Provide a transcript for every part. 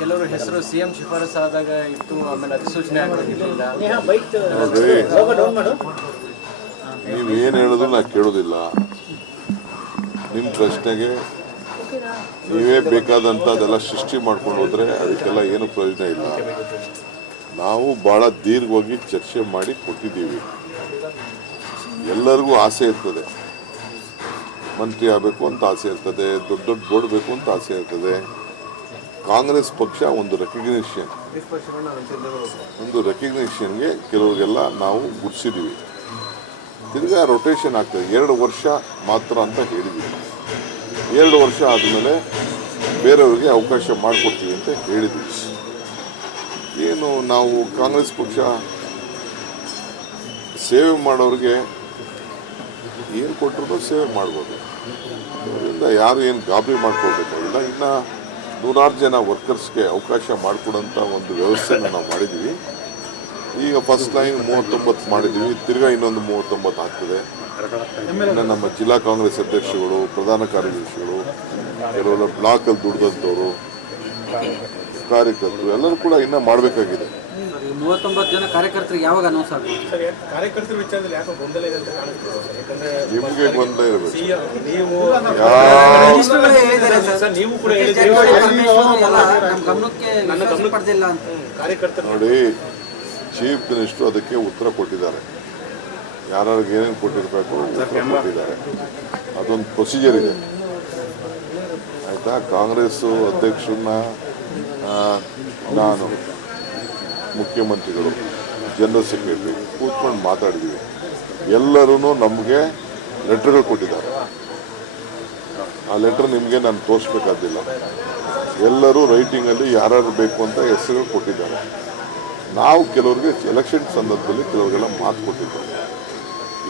ಕೆಲವರು ಹೆಸರು ಸಿಎಂ ಶಿಫಾರಸು ಆದಾಗ ಇತ್ತು, ಆಮೇಲೆ ಅಧಿಸೂಚನೆ ಆಗಿರಲಿಲ್ಲ. ನೀವೇನು ಹೇಳಿದ್ರು ನಾ ಕೇಳೋದಿಲ್ಲ. ನಿಮ್ಮ ಪ್ರಶ್ನೆಗೆ ನೀವೇ ಬೇಕಾದಂಥದ್ದೆಲ್ಲ ಸೃಷ್ಟಿ ಮಾಡ್ಕೊಂಡು ಹೋದರೆ ಅದಕ್ಕೆಲ್ಲ ಏನು ಪ್ರಯೋಜನ ಇಲ್ಲ. ನಾವು ಭಾಳ ದೀರ್ಘವಾಗಿ ಚರ್ಚೆ ಮಾಡಿ ಕೊಟ್ಟಿದ್ದೀವಿ. ಎಲ್ಲರಿಗೂ ಆಸೆ ಇರ್ತದೆ, ಮಂತ್ರಿ ಆಗಬೇಕು ಅಂತ ಆಸೆ ಇರ್ತದೆ, ದೊಡ್ಡ ದೊಡ್ಡ ಬೋರ್ಡ್ ಬೇಕು ಅಂತ ಆಸೆ ಇರ್ತದೆ. ಕಾಂಗ್ರೆಸ್ ಪಕ್ಷ ಒಂದು ರೆಕಗ್ನಿಷನ್ಗೆ ಕೆಲವರಿಗೆಲ್ಲ ನಾವು ಗುರ್ಸಿದ್ದೀವಿ. ತಿರ್ಗಾ ರೊಟೇಷನ್ ಆಗ್ತದೆ. 2 ವರ್ಷ ಮಾತ್ರ ಅಂತ ಹೇಳಿದ್ದೀವಿ. 2 ವರ್ಷ ಆದಮೇಲೆ ಬೇರೆಯವ್ರಿಗೆ ಅವಕಾಶ ಮಾಡಿಕೊಡ್ತೀವಿ ಅಂತ ಹೇಳಿದ್ವಿ. ಏನು ನಾವು ಕಾಂಗ್ರೆಸ್ ಪಕ್ಷ ಸೇವೆ ಮಾಡೋರಿಗೆ ಏನು ಕೊಟ್ಟರು ಸೇವೆ ಮಾಡ್ಬೋದು. ಅದರಿಂದ ಯಾರು ಏನು ಗಾಬರಿ ಮಾಡ್ಕೊಳ್ಬೇಕಾಗಿಲ್ಲ. ಇನ್ನು 100 ಜನ ವರ್ಕರ್ಸ್ಗೆ ಅವಕಾಶ ಮಾಡಿಕೊಡೋಂಥ ಒಂದು ವ್ಯವಸ್ಥೆನ ನಾವು ಮಾಡಿದ್ದೀವಿ. ಈಗ ಫಸ್ಟ್ ಲೈನ್ 39 ಮಾಡಿದ್ದೀವಿ, ತಿರ್ಗಾ ಇನ್ನೊಂದು 39 ಆಗ್ತದೆ. ಇನ್ನು ನಮ್ಮ ಜಿಲ್ಲಾ ಕಾಂಗ್ರೆಸ್ ಅಧ್ಯಕ್ಷಗಳು, ಪ್ರಧಾನ ಕಾರ್ಯದರ್ಶಿಗಳು, ಕೆಲವೆಲ್ಲ ಬ್ಲಾಕಲ್ಲಿ ದುಡ್ದಂಥವ್ರು, ಕಾರ್ಯಕರ್ತರು ಎಲ್ಲರೂ ಕೂಡ ಇನ್ನೂ ಮಾಡಬೇಕಾಗಿದೆ. 39 ಜನ ಕಾರ್ಯಕರ್ತರಿಗೆ ಯಾವಾಗ ಅನೌನ್ಸ್ ಆಗುತ್ತೆ? ಕಾರ್ಯಕರ್ತರ ವಿಚಾರದಲ್ಲಿ ಯಾಕೋ ಗೊಂದಲ ಇದೆ ಅಂತ ಕಾಣುತ್ತೆ. ನಿಮಗೆ ಗೊಂದಲ ಇರಬೇಕು. ನೋಡಿ, ಚೀಫ್ ಮಿನಿಸ್ಟರ್ ಅದಕ್ಕೆ ಉತ್ತರ ಕೊಟ್ಟಿದ್ದಾರೆ. ಯಾರಿಗೆ ಏನೇನು ಕೊಟ್ಟಿರಬೇಕು ಉತ್ತರ ಕೊಟ್ಟಿದ್ದಾರೆ. ಅದೊಂದು ಪ್ರೊಸೀಜರ್ ಇದೆ, ಆಯಿತಾ. ಕಾಂಗ್ರೆಸ್ಸು ಅಧ್ಯಕ್ಷರನ್ನ ನಾನು, ಮುಖ್ಯಮಂತ್ರಿಗಳು, ಜನರಲ್ ಸೆಕ್ರೆಟರಿ ಕೂತ್ಕೊಂಡು ಮಾತಾಡಿದ್ದೀವಿ. ಎಲ್ಲರೂ ನಮಗೆ ಲೆಟರ್ಗಳು ಕೊಟ್ಟಿದ್ದಾರೆ. ಆ ಲೆಟರ್ ನಿಮಗೆ ನಾನು ತೋರಿಸ್ಬೇಕಾದಿಲ್ಲ. ಎಲ್ಲರೂ ರೈಟಿಂಗಲ್ಲಿ ಯಾರ್ಯಾರು ಬೇಕು ಅಂತ ಹೆಸರುಗಳು ಕೊಟ್ಟಿದ್ದಾರೆ. ನಾವು ಕೆಲವರಿಗೆ ಎಲೆಕ್ಷನ್ ಸಂದರ್ಭದಲ್ಲಿ ಕೆಲವರಿಗೆಲ್ಲ ಮಾತು ಕೊಟ್ಟಿದ್ದೇವೆ.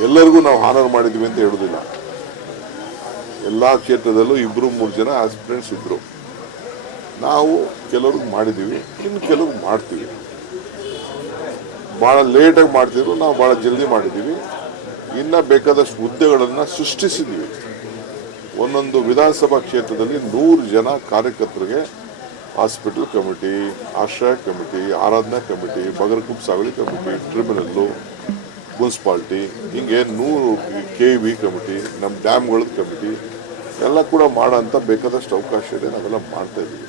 ಎಲ್ಲರಿಗೂ ನಾವು ಹಾನರ್ ಮಾಡಿದ್ದೀವಿ ಅಂತ ಹೇಳೋದಿಲ್ಲ. ಎಲ್ಲ ಕ್ಷೇತ್ರದಲ್ಲೂ 2-3 ಜನ ಆಸ್ಪಿರೆಂಟ್ಸ್ ಇದ್ದರು. ನಾವು ಕೆಲವ್ರಿಗೆ ಮಾಡಿದ್ದೀವಿ, ಇನ್ನು ಕೆಲವ್ರಿಗೆ ಮಾಡ್ತೀವಿ. ಭಾಳ ಲೇಟಾಗಿ ಮಾಡ್ತಿದ್ರು, ನಾವು ಭಾಳ ಜಲ್ದಿ ಮಾಡಿದ್ದೀವಿ. ಇನ್ನು ಬೇಕಾದಷ್ಟು ಹುದ್ದೆಗಳನ್ನು ಸೃಷ್ಟಿಸಿದ್ದೀವಿ. ಒಂದೊಂದು ವಿಧಾನಸಭಾ ಕ್ಷೇತ್ರದಲ್ಲಿ 100 ಜನ ಕಾರ್ಯಕರ್ತರಿಗೆ ಹಾಸ್ಪಿಟಲ್ ಕಮಿಟಿ, ಆಶ್ರಯ ಕಮಿಟಿ, ಆರಾಧನಾ committee, ಬಗರ್ಕುಂಪ್ Savali committee, tribunal, municipality, ಹೀಗೆ 100 KV ಕಮಿಟಿ, ನಮ್ಮ ಡ್ಯಾಮ್ಗಳದ್ದು ಕಮಿಟಿ ಎಲ್ಲ ಕೂಡ ಮಾಡೋಂಥ ಬೇಕಾದಷ್ಟು ಅವಕಾಶ ಇದೆ. ನಾವೆಲ್ಲ ಮಾಡ್ತಾ ಇದ್ದೀವಿ.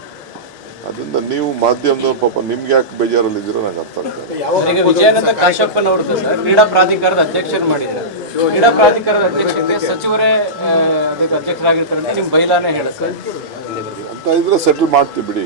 ಅದರಿಂದ ನೀವು ಮಾಧ್ಯಮದವ್ರು ಪಾಪ ನಿಮ್ಗೆ ಯಾಕೆ ಬೇಜಾರಲ್ಲಿದ್ದೀರೋ ನನಗೆ ಅರ್ಥ ಆಗ್ತದೆ. ವಿಜಯಾನಂದ ಕಾಶಪ್ಪನವರು ಕ್ರೀಡಾ ಪ್ರಾಧಿಕಾರದ ಅಧ್ಯಕ್ಷರು ಮಾಡಿದ್ದಾರೆ. ಕ್ರೀಡಾ ಪ್ರಾಧಿಕಾರದ ಅಧ್ಯಕ್ಷತೆ ಸಚಿವರೇ ಅದಕ್ಕೆ ಅಧ್ಯಕ್ಷರಾಗಿರ್ತಾರೆ ನಿಮ್ಮ ಬೈಲಾನೇ ಹೇಳುತ್ತೆ ಅಂತ ಇದ್ರೆ ಸೆಟಲ್ ಮಾಡ್ತೀವಿ ಬಿಡಿ.